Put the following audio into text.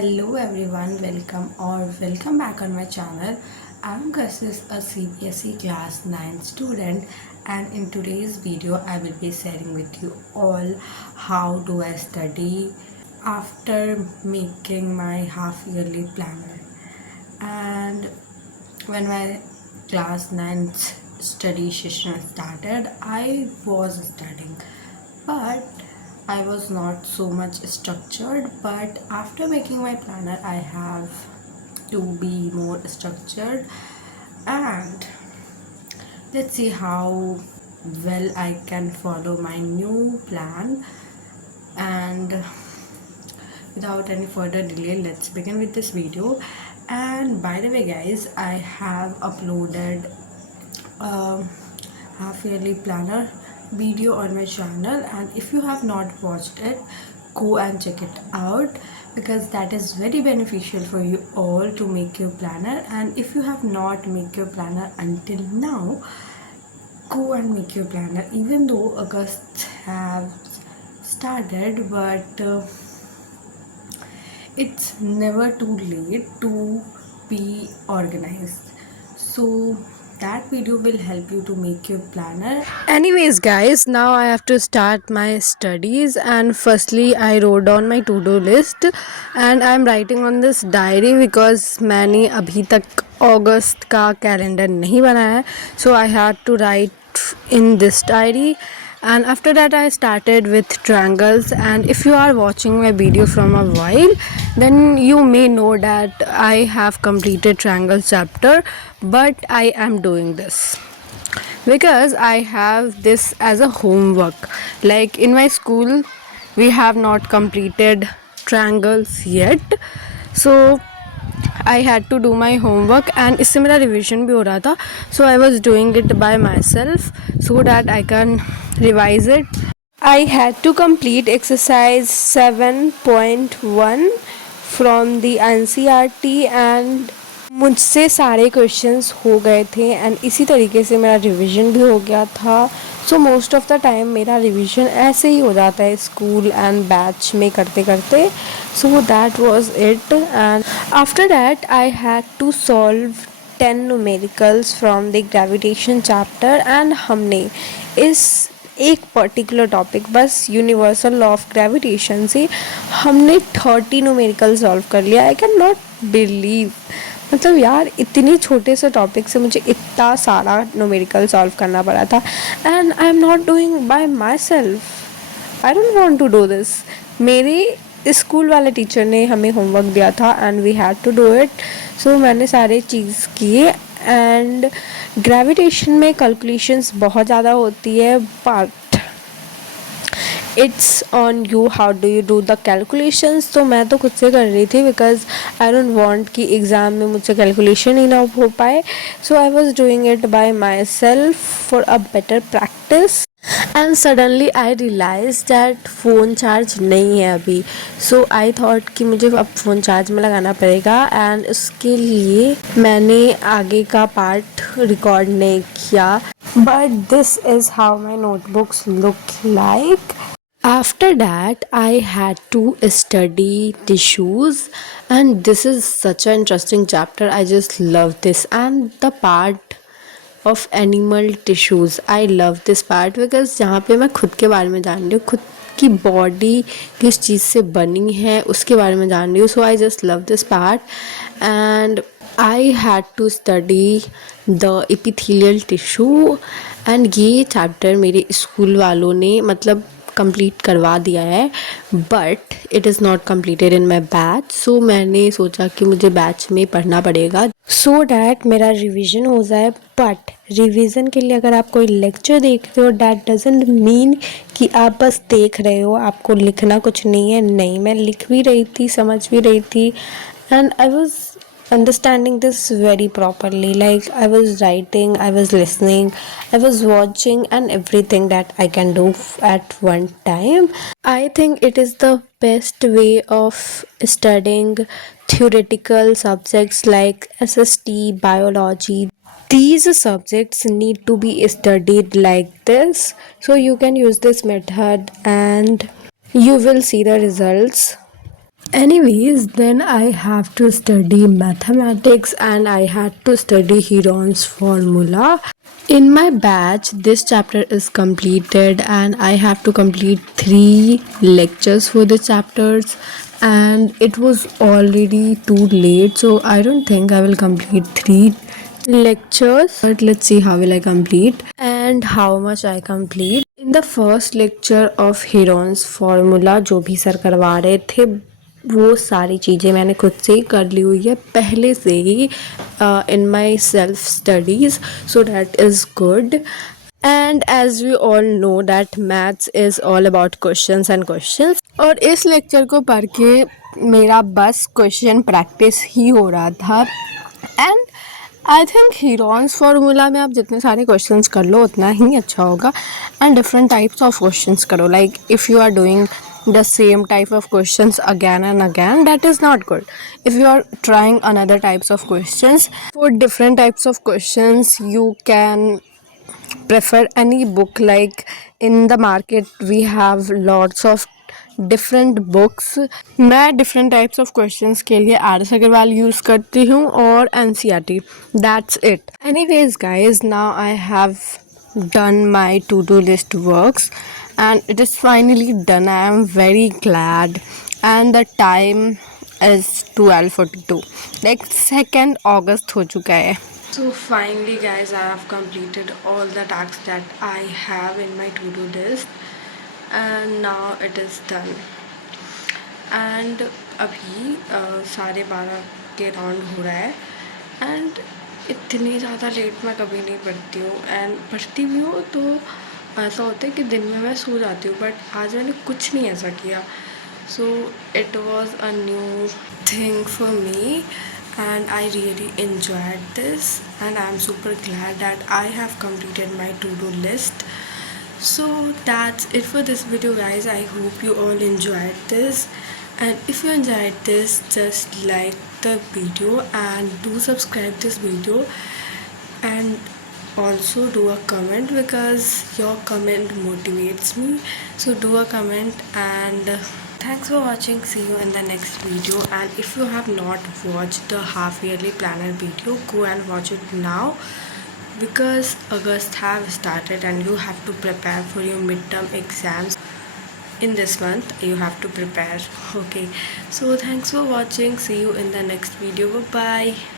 Hello everyone, welcome back on my channel. I'm Gussis, a CBSE class 9 student, and in today's video I will be sharing with you all how do I study after making my half yearly planner. And when my class 9 study session started, I was studying, but I was not so much structured. But after making my planner, I have to be more structured, and let's see how well I can follow my new plan. And without any further delay, let's begin with this video. And by the way guys, I have uploaded a half yearly planner video on my channel, and if you have not watched it, go and check it out, because that is very beneficial for you all to make your planner. And if you have not make your planner until now, go and make your planner, even though August have started. But it's never too late to be organized, so that video will help you to make your planner. Anyways guys, now I have to start my studies, and firstly I wrote down my to-do list, and I'm writing on this diary because मैंने अभी तक अगस्त का calendar नहीं बनाया है, so I had to write in this diary. And after that I started with triangles, and if you are watching my video from a while, then you may know that I have completed triangle chapter, but I am doing this because I have this as a homework. Like in my school we have not completed triangles yet, so I had to do my homework, and इससे मेरा revision भी हो रहा था, so I was doing it by myself so that I can revise it. I had to complete exercise 7.1 from the NCERT, and मुझसे सारे questions हो गए थे, एंड इसी तरीके से मेरा रिवीजन भी हो गया था. So most of the time मेरा रिवीजन ऐसे ही हो जाता है स्कूल एंड बैच में करते करते. So that was it, and after that I had to solve 10 numericals from the gravitation chapter. एंड हमने इस एक पर्टिकुलर टॉपिक, बस यूनिवर्सल लॉ ऑफ ग्रेविटेशन से हमने 30 न्यूमेरिकल सॉल्व कर लिया. आई कैन नॉट बिलीव, मतलब यार इतने छोटे से टॉपिक से मुझे इतना सारा न्यूमेरिकल सॉल्व करना पड़ा था. And I am not doing by myself, I don't want to do this. मेरे स्कूल वाले टीचर ने हमें होमवर्क दिया था and we had to do it. So मैंने सारे चीज़ किए. एंड ग्रेविटेशन में कैलकुलेशंस बहुत ज़्यादा होती है, but it's on you how do you do the calculations. तो मैं तो खुद से कर रही थी बिकॉज आई डोंट वांट कि एग्ज़ाम में मुझसे कैलकुलेशन ही ना हो पाए. So I was doing it by myself for a better practice. And suddenly I realize that phone charge नहीं है अभी. सो आई थॉट कि मुझे अब फ़ोन चार्ज में लगाना पड़ेगा, एंड उसके लिए मैंने आगे का पार्ट रिकॉर्ड नहीं किया. But this is how my notebooks look like. After that, I had to study tissues, and this is such an interesting chapter. I just love this, and the part of animal tissues. I love this part because जहाँ पे मैं खुद के बारे में जान रही हूँ, खुद की बॉडी किस चीज़ से बनी है उसके बारे में जान रही हूँ. So I just love this part, and I had to study the epithelial tissue. and ये चैप्टर मेरे स्कूल वालों ने मतलब कंप्लीट करवा दिया है, but it is not completed in my batch. So मैंने सोचा कि मुझे बैच में पढ़ना पड़ेगा सो डैट मेरा रिवीजन हो जाए. बट रिवीजन के लिए अगर आप कोई लेक्चर देख रहे हो, डैट डजेंट मीन कि आप बस देख रहे हो, आपको लिखना कुछ नहीं है. नहीं, मैं लिख भी रही थी, समझ भी रही थी, and I was understanding this very properly. Like I was writing, I was listening, I was watching, and everything that I can do at one time. I think it is the best way of studying theoretical subjects like SST, biology. These subjects need to be studied like this, so you can use this method and you will see the results. Anyways, then I have to study mathematics and I had to study Heron's formula. In my batch, this chapter is completed and I have to complete 3 lectures for the chapters, and it was already too late, so I don't think I will complete 3 lectures. But let's see how will I complete and how much I complete. In the first lecture of Heron's formula, जो भी sir करवा रहे थे, वो सारी चीज़ें मैंने खुद से ही कर ली हुई है पहले से ही in my self studies, so that is good. And as we all know that maths is all about questions and questions, और इस लेक्चर को पढ़ के मेरा बस क्वेश्चन प्रैक्टिस ही हो रहा था. And I think Heron's formula में आप जितने सारे क्वेश्चंस कर लो उतना ही अच्छा होगा. And different types of questions करो, like if you are doing the same type of questions again and again, that is not good. If you are trying another types of questions, for different types of questions you can prefer any book. Like in the market we have lots of different books. मैं different types of questions के लिए RS. Agarwal use करती हूँ और NCERT. That's it. Anyways guys, now I have done my to-do list works and it is finally done. I am very glad. And the time is 12:42, like 2nd August हो चुका है. So finally guys, I have completed all the tasks that I have in my to-do list and now it is done. And अभी 12:30 के round हो रहा है and इतनी ज़्यादा लेट मैं कभी नहीं पढ़ती हूँ. एंड पढ़ती भी हूँ तो ऐसा होता है कि दिन में मैं सो जाती हूँ, बट आज मैंने कुछ नहीं ऐसा किया. So it was a new thing for me and I really enjoyed this and I'm super glad that I have completed my to-do list. So that's it for this video guys. I hope you all enjoyed this, and if you enjoyed this, just like the video and do subscribe this video, and also do a comment because your comment motivates me. So do a comment and thanks for watching. See you in the next video. And if you have not watched the half yearly planner video, go and watch it now because August have started and you have to prepare for your midterm exams. In this month you have to prepare. Okay, so thanks for watching. See you in the next video. Bye bye.